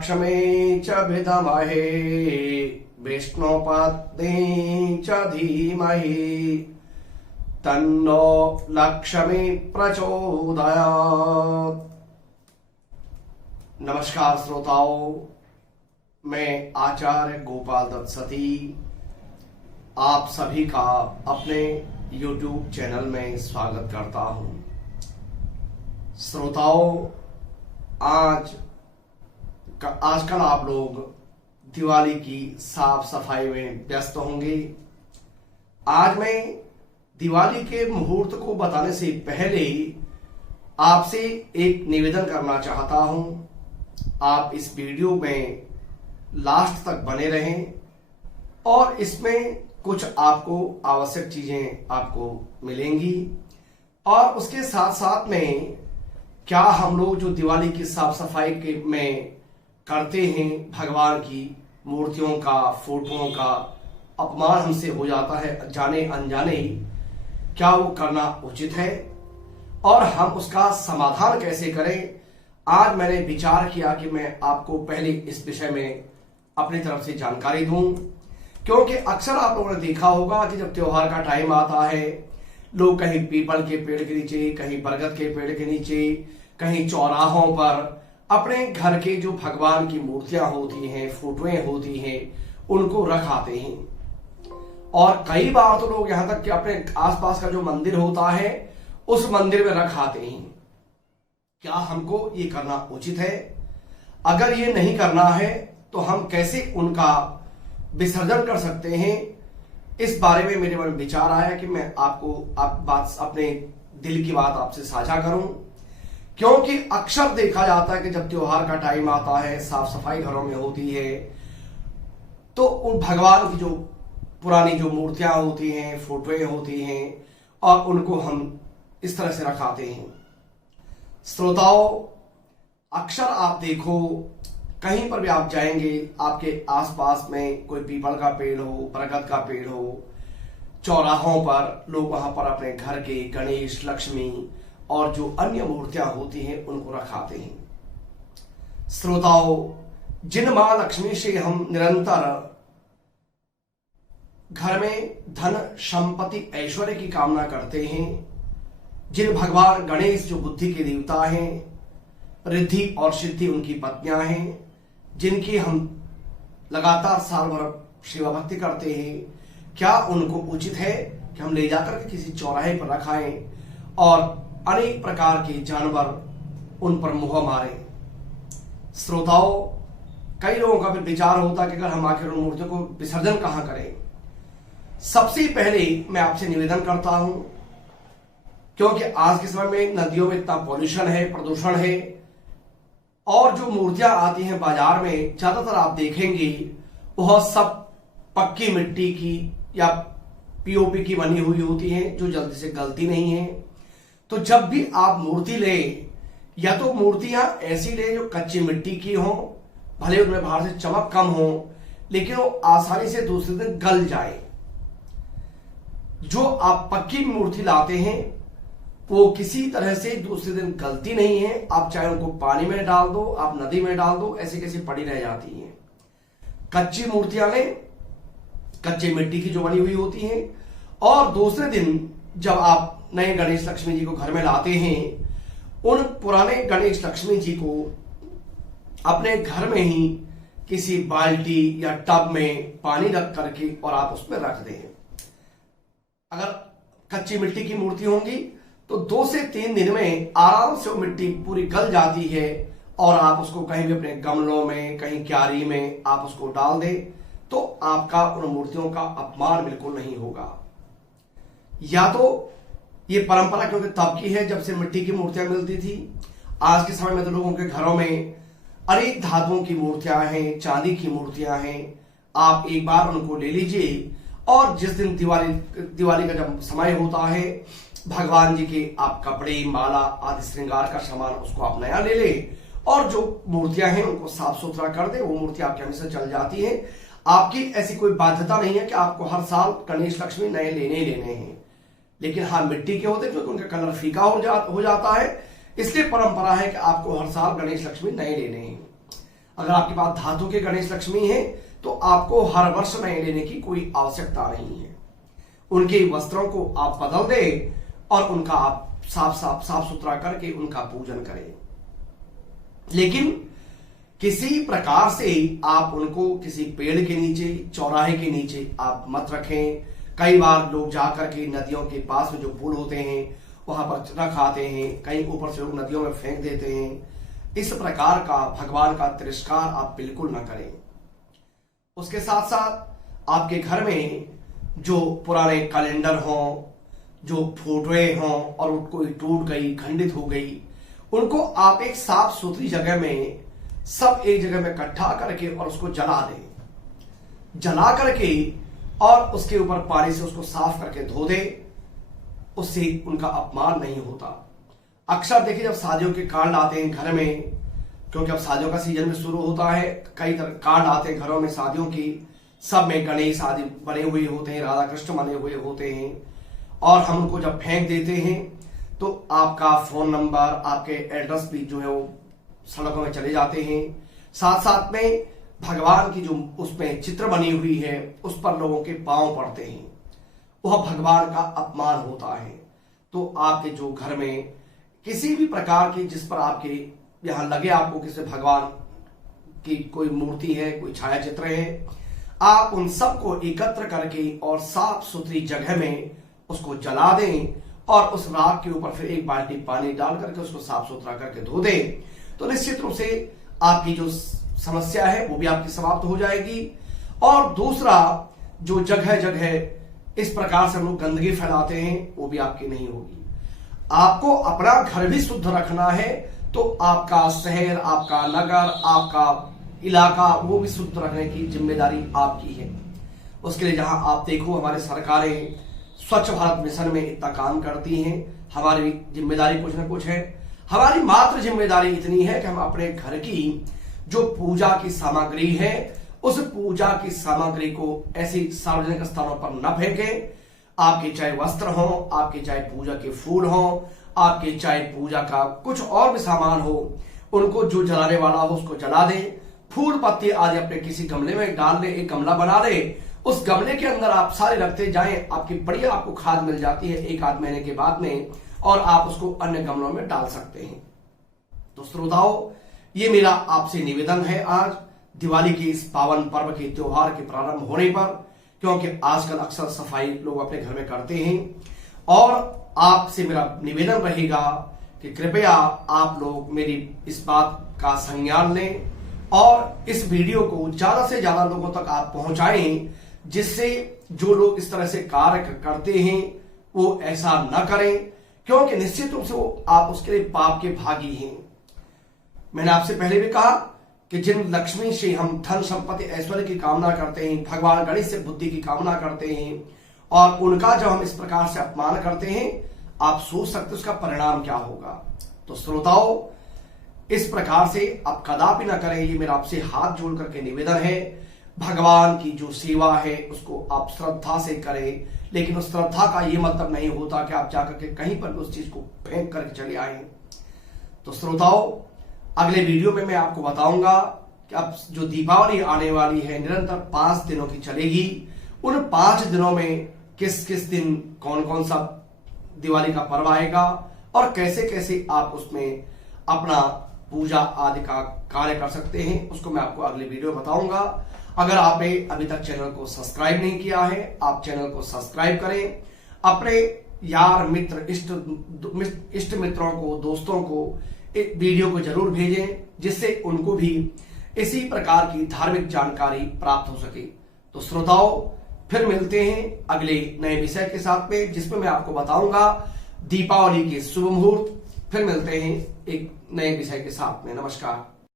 लक्ष्मी च विद्महे विष्णुपत्नी च धीमहि तन्नो लक्ष्मी प्रचोदयात्। नमस्कार श्रोताओं, मैं आचार्य गोपाल दत्त सती आप सभी का अपने YouTube चैनल में स्वागत करता हूं। श्रोताओं, आजकल आप लोग दिवाली की साफ सफाई में व्यस्त होंगे। आज मैं दिवाली के मुहूर्त को बताने से पहले आपसे एक निवेदन करना चाहता हूं। आप इस वीडियो में लास्ट तक बने रहें और इसमें कुछ आपको आवश्यक चीजें आपको मिलेंगी और उसके साथ साथ में क्या हम लोग जो दिवाली की साफ सफाई के में करते हैं, भगवान की मूर्तियों का, फोटोओं का अपमान हमसे हो जाता है जाने अनजाने ही, क्या वो करना उचित है और हम उसका समाधान कैसे करें। आज मैंने विचार किया कि मैं आपको पहले इस विषय में अपनी तरफ से जानकारी दूं, क्योंकि अक्सर आप लोगों ने देखा होगा कि जब त्योहार का टाइम आता है, लोग कहीं पीपल के पेड़ के नीचे, कहीं बरगद के पेड़ के नीचे, कहीं चौराहों पर अपने घर के जो भगवान की मूर्तियां होती हैं, फोटोएं होती हैं, उनको रखाते हैं। और कई बार तो लोग यहां तक कि अपने आसपास का जो मंदिर होता है उस मंदिर में रखाते हैं। क्या हमको ये करना उचित है? अगर ये नहीं करना है तो हम कैसे उनका विसर्जन कर सकते हैं? इस बारे में मेरे मन में विचार आया कि मैं आपको बात अपने दिल की बात आपसे साझा करूं, क्योंकि अक्सर देखा जाता है कि जब त्योहार का टाइम आता है, साफ सफाई घरों में होती है, तो उन भगवान की जो पुरानी जो मूर्तियां होती हैं, फोटोएं होती हैं, और उनको हम इस तरह से रखाते हैं। श्रोताओं, अक्सर आप देखो, कहीं पर भी आप जाएंगे, आपके आसपास में कोई पीपल का पेड़ हो, बरगद का पेड़ हो, चौराहों पर लोग वहां पर अपने घर के गणेश, लक्ष्मी और जो अन्य मूर्तियां होती हैं उनको रखाते हैं। श्रोताओं, जिन मां लक्ष्मी से हम निरंतर घर में धन, संपत्ति, ऐश्वर्य की कामना करते हैं, जिन भगवान गणेश जो बुद्धि के देवता हैं, रिद्धि और सिद्धि उनकी पत्नियां हैं, जिनकी हम लगातार साल भर सेवा भक्ति करते हैं, क्या उनको उचित है कि हम ले जाकर के किसी चौराहे पर रखाएं और अनेक प्रकार के जानवर उन पर मुंह मारे? श्रोताओं, कई लोगों का भी विचार होता है कि अगर हम आखिर उन मूर्तियों को विसर्जन कहां करें। सबसे पहले मैं आपसे निवेदन करता हूं, क्योंकि आज के समय में नदियों में इतना पॉल्यूशन है, प्रदूषण है, और जो मूर्तियां आती हैं बाजार में, ज्यादातर आप देखेंगे वह सब पक्की मिट्टी की या पीओपी की बनी हुई होती हैं, जो जल्दी से गलती नहीं है। तो जब भी आप मूर्ति ले, या तो मूर्तियां ऐसी ले जो कच्ची मिट्टी की हो, भले उनमें बाहर से चमक कम हो, लेकिन वो आसानी से दूसरे दिन गल जाए। जो आप पक्की मूर्ति लाते हैं वो किसी तरह से दूसरे दिन गलती नहीं है। आप चाहे उनको पानी में डाल दो, आप नदी में डाल दो, ऐसी कैसी पड़ी रह जाती हैं। कच्ची मूर्तियां ले, कच्ची मिट्टी की जो बनी हुई होती हैं, और दूसरे दिन जब आप नए गणेश लक्ष्मी जी को घर में लाते हैं, उन पुराने गणेश लक्ष्मी जी को अपने घर में ही किसी बाल्टी या टब में पानी रख करके और आप उसमें रख दें। अगर कच्ची मिट्टी की मूर्ति होंगी तो 2 से 3 दिन में आराम से वो मिट्टी पूरी गल जाती है, और आप उसको कहीं भी अपने गमलों में, कहीं क्यारी में आप उसको डाल दें, तो आपका उन मूर्तियों का अपमान बिल्कुल नहीं होगा। या तो ये परंपरा क्योंकि तब की है जब से मिट्टी की मूर्तियां मिलती थी। आज के समय में तो लोगों के घरों में अनेक धातुओं की मूर्तियां हैं, चांदी की मूर्तियां हैं। आप एक बार उनको ले लीजिए, और जिस दिन दिवाली का जब समय होता है, भगवान जी के आप कपड़े, माला आदि श्रृंगार का सामान उसको आप नया ले ले, और जो मूर्तियां हैं उनको साफ सुथरा कर दे। वो मूर्ति आपके हमेशा चल जाती है। आपकी ऐसी कोई बाध्यता नहीं है कि आपको हर साल गणेश लक्ष्मी नए लेने हैं। लेकिन हाँ, मिट्टी के होते क्योंकि उनका कलर फीका हो जाता है, इसलिए परंपरा है कि आपको हर साल गणेश लक्ष्मी नए लेने हैं। अगर आपके पास धातु के गणेश लक्ष्मी हैं तो आपको हर वर्ष नए लेने की कोई आवश्यकता नहीं है। उनके वस्त्रों को आप बदल दें और उनका आप साफ सुथरा करके उनका पूजन करें। लेकिन किसी प्रकार से आप उनको किसी पेड़ के नीचे, चौराहे के नीचे आप मत रखें। कई बार लोग जाकर के नदियों के पास में जो पुल होते हैं वहां पर रख आते हैं, कहीं ऊपर से लोग नदियों में फेंक देते हैं। इस प्रकार का भगवान का तिरस्कार आप बिल्कुल न करें। उसके साथ साथ आपके घर में जो पुराने कैलेंडर हों, जो फोटोएं हों और कोई टूट गई, खंडित हो गई, उनको आप एक साफ सुथरी जगह में सब एक जगह में इकट्ठा करके और उसको जला दें। जला करके और उसके ऊपर पानी से उसको साफ करके धो दें। उससे उनका अपमान नहीं होता। अक्सर देखिए जब शादियों के कार्ड आते हैं घर में, क्योंकि अब शादियों का सीजन भी शुरू होता है, कई तरह कार्ड आते हैं घरों में शादियों की, सब में गणेश आदि बने हुए होते हैं, राधा कृष्ण बने हुए होते हैं, और हम उनको जब फेंक देते हैं तो आपका फोन नंबर, आपके एड्रेस भी जो है वो सड़कों में चले जाते हैं। साथ साथ में भगवान की जो उसमें चित्र बनी हुई है उस पर लोगों के पांव पड़ते हैं। वह भगवान का अपमान होता है। तो आपके जो घर में किसी भी प्रकार की जिस पर आपके यहां लगे आपको किसी भगवान की कोई मूर्ति है, कोई छाया चित्र है, आप उन सबको एकत्र करके और साफ सुथरी जगह में उसको जला दें और उस राख के ऊपर फिर एक बाल्टी पानी डाल करके उसको साफ सुथरा करके धो दें। तो निश्चित रूप से आपकी जो समस्या है वो भी आपकी समाप्त हो जाएगी। और दूसरा, जो जगह जगह इस प्रकार से हम लोग गंदगी फैलाते हैं वो भी आपकी नहीं होगी। आपको अपना घर भी शुद्ध रखना है तो आपका शहर, आपका नगर, आपका इलाका वो भी शुद्ध रखने की जिम्मेदारी आपकी है। उसके लिए जहां आप देखो हमारी सरकारें स्वच्छ भारत मिशन में इतना काम करती हैं, हमारी जिम्मेदारी कुछ न कुछ है। हमारी मात्र जिम्मेदारी इतनी है कि हम अपने घर की जो पूजा की सामग्री है उस पूजा की सामग्री को ऐसी सार्वजनिक स्थानों पर न फेंकें। आपके चाहे वस्त्र हो, आपके चाहे पूजा के फूल हो, आपके चाहे पूजा का कुछ और भी सामान हो, उनको जो जलाने वाला हो उसको जला दें। फूल पत्ती आदि अपने किसी गमले में डाल दें, एक गमला बना दें, उस गमले के अंदर आप सारे रखते जाएं। आपकी बढ़िया आपको खाद मिल जाती है एक आध महीने के बाद में, और आप उसको अन्य गमलों में डाल सकते हैं। तो श्रोताओं, ये मेरा आपसे निवेदन है आज दिवाली के इस पावन पर्व के त्योहार के प्रारंभ होने पर, क्योंकि आजकल अक्सर सफाई लोग अपने घर में करते हैं, और आपसे मेरा निवेदन रहेगा कि कृपया आप लोग मेरी इस बात का संज्ञान लें और इस वीडियो को ज्यादा से ज्यादा लोगों तक आप पहुंचाएं, जिससे जो लोग इस तरह से कार्य करते हैं वो ऐसा न करें, क्योंकि निश्चित रूप से वो आप उसके लिए पाप के भागी हैं। मैंने आपसे पहले भी कहा कि जिन लक्ष्मी से हम धन संपत्ति ऐश्वर्य की कामना करते हैं, भगवान गणेश से बुद्धि की कामना करते हैं, और उनका जब हम इस प्रकार से अपमान करते हैं, आप सोच सकते उसका परिणाम क्या होगा। तो श्रोताओं, इस प्रकार से आप कदापि ना करें, ये मेरा आपसे हाथ जोड़ करके निवेदन है। भगवान की जो सेवा है उसको आप श्रद्धा से करें, लेकिन उस श्रद्धा का ये मतलब नहीं होता कि आप जाकर के कहीं पर उस चीज को फेंक करके चले आए। तो श्रोताओं, अगले वीडियो में मैं आपको बताऊंगा कि अब जो दीपावली आने वाली है निरंतर 5 दिनों की चलेगी, उन 5 दिनों में किस किस दिन कौन कौन सा दिवाली का पर्व आएगा और कैसे कैसे आप उसमें अपना पूजा आदि का कार्य कर सकते हैं, उसको मैं आपको अगले वीडियो में बताऊंगा। अगर आपने अभी तक चैनल को सब्सक्राइब नहीं किया है, आप चैनल को सब्सक्राइब करें, अपने यार मित्र इष्ट मित्रों को, दोस्तों को वीडियो को जरूर भेजें, जिससे उनको भी इसी प्रकार की धार्मिक जानकारी प्राप्त हो सके। तो श्रोताओं, फिर मिलते हैं अगले नए विषय के साथ में, जिसमें मैं आपको बताऊंगा दीपावली के शुभ मुहूर्त। फिर मिलते हैं एक नए विषय के साथ में। नमस्कार।